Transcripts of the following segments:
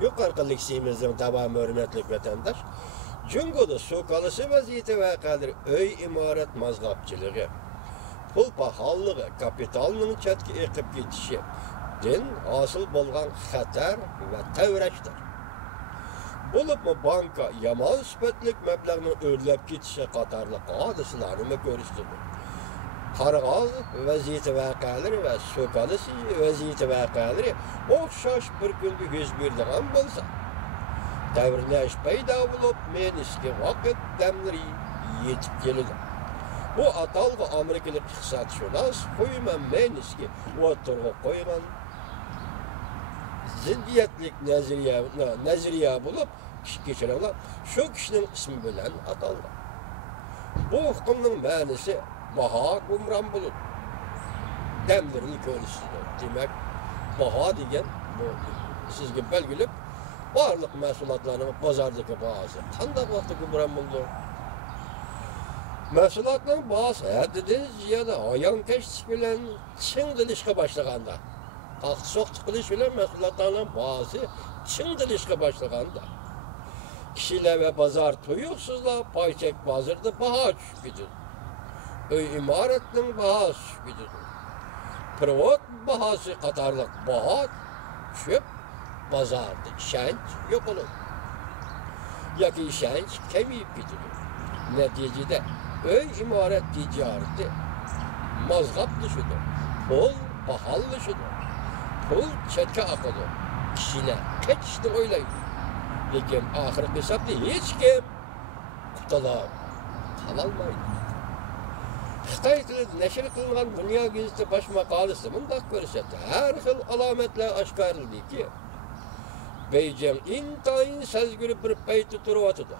Yukarı liksiyimizin devamı hürmetlik vatandaş. Cungo'da sokalısı vaziyeti vakaları öy imaret mazgapçılığı, pul pahalılığı, kapitalının çetki ekip gitişi, din hasıl bolgan xatar ve tevreçtir. Bulup mu banka yaman süpetlik meblağını örlep gitişi katarlı hadislarını görüştürdü. Kargal vaziyeti vakaları ve sokalısı vaziyeti vakaları okşaş bir günde 101'den bolsa, devrleş payda bulup meniski vakit demleri yetip geldi. Bu atalgı Amerikalı iqtisatşunas koyman meniski oturga koygan ziddiyetlik naziriya bulup geçirenler şu kişinin ismi bilen atalgı. Bu hükümün manisi baha gumran bulut. Demlerini körüsüdür. Demek baha degen bu sizge belgilip varlık mahsulatlarının pazardaki bahası. Kanda vakti gumran buldu. Mahsulatların bahası haddinden ziyade ayan keştiş bilen çın dilişke başlaganda. Kalktı soktu kılış bilen mahsulatların bahası çın dilişke başlaganda. Kişiler ve pazar tuyuksuzla payçek pazarda baha düşüp gidiyor. Öy imaretinin bahası düşüp gidiyor. Privat bahası katarlık baha düşüp pazarda şenç yok olur. Ya ki şenç kemiyip gidiyor. Neticede öy imaret ticareti mazgap dışıdır. Pul pahalı dışıdır. Pul çetke akıdır. Kişiler keçti oylaydı. Lekin ahir hesapta hiç kim kutalar kalalmaydı. Xitay tilida neşr qilingan Dünya Gazeti baş maqolasi bunday ko'rsatdi. Har xil alomatlar oshkorildiki, Beijing intayin sezgiri bir payti turyotidi.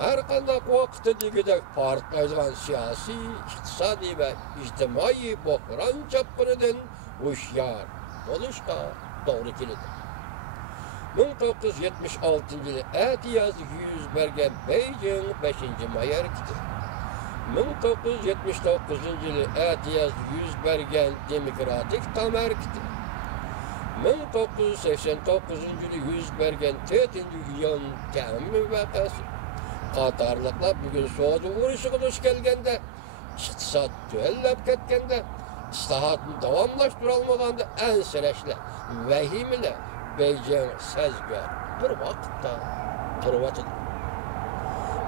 Har qanday vaqtda degidek portlaydigan siyosiy, iqtisodiy va ijtimoiy bo'hron chopqinidan hushyor bo'lishga to'g'ri keladi. 1976 yılı Etiyaz yüz bergen Beijing 5. may hareketi. 1979 yılı Etiyaz yüz bergen Demokratik Tam hareketi. 1989 yılı yüz bergen 4. Yuan Temmü vakası. Qatarlıqlar bugün soğudu vuruşuğa duş gelgende, iqtisat düellep ketkende, islahatını davamlaştırılmaganda ensereşle, vehimle Beijing sezgör bir vaqtda turvatıdı.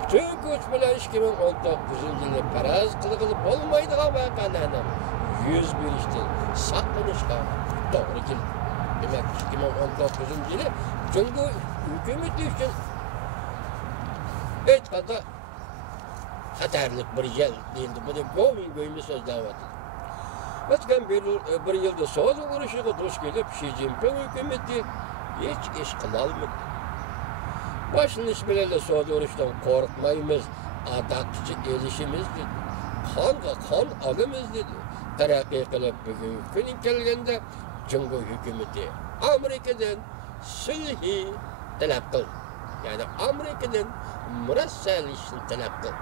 Bütün güç bilen 2019 yılı paraz kılıqılıp olmaydığa vakalardan 101 işten saklanışqa doğru geldi. Demek 2019 yılı Cumhur hükümeti için hiç kadar xatarlık bir yıl değildi. Bu da go'ymi sözlavadı. Ötken bir yılda soğuk vuruşuğa duş gelip Xi Jinping hükümeti hiç iş kılalmadı. Başının ismiyle soğuk vuruştan korkmayımız, adakçı elişimiz dedi. Kanka kan alımız dedi. Terakki kılıp bugün günün gelgende Cumhur hükümeti Amerika'dan sulhi talep kıldı. Yani Amerika'dan müressel işini talep kıldı.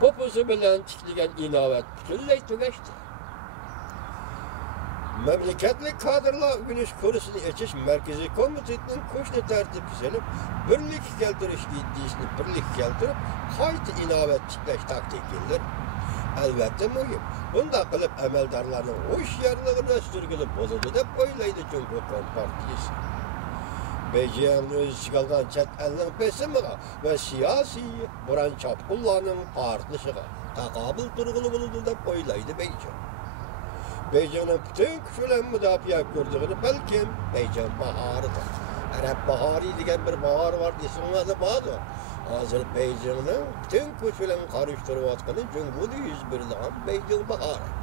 Popusu bilen tikligen inavet bütünley tügeçti. Memleketli kadrlar güneş korusunu eçiş merkezi komitetinin koştu tertip düzenip birlik keltiriş iddiasını birlik keltirip kayıt inavet tikleş taktik gelir. Elbette mühim. Bunda kılıp emeldarlarının hoş yerliğine sürgülüp bozuldu da böyleydi Cumhur Kompartiyesi. Beijing'in özü çıkalgan çet elinin pesimiga ve siyasi buran çapkullarının partlaşıga takabıl durgulu bulundu da böyleydi Beijing. Beijing'in bütün küçülen müdafiye gördüğünü belki Beijing baharıdır. Arap baharı degen bir bahar var desin adı bağdı. Hazır Beijing'in bütün küçülen karıştırıvatkanı Cumhur'da 101'den Beijing baharı.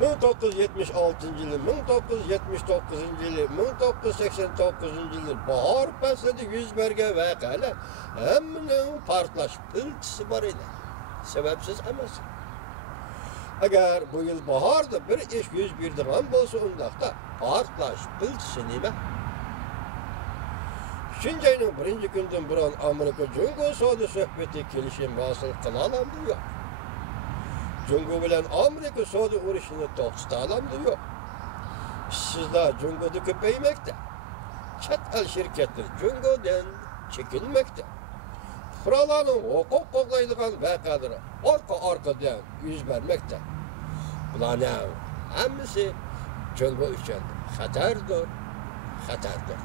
1976 yılı, 1979 yılı, 1989 yılı bahar pasledi yüz berge vakala hemmenin partlaş pıltısı var idi. Sebepsiz emas. Eğer bu yıl baharda bir iş 101'den bolsa ondaqda partlaş pıltısı nime? 3. ayının 1. günden buran Amerika Cumhur Savdo söhbeti kelişim vasıl kılalandı yok. Cumhur bilen Amerika Savdo uğraşını toqsıtalandı yok. işsizler Cungo'da köpeymekte. Çat el şirketleri Cungo'dan çekilmekte. Fuqarolarning huquq qo'llaydigan voqealari orqa-orqadan yuz bermoqda. Bularning hammasi Cungo uchun xatardir.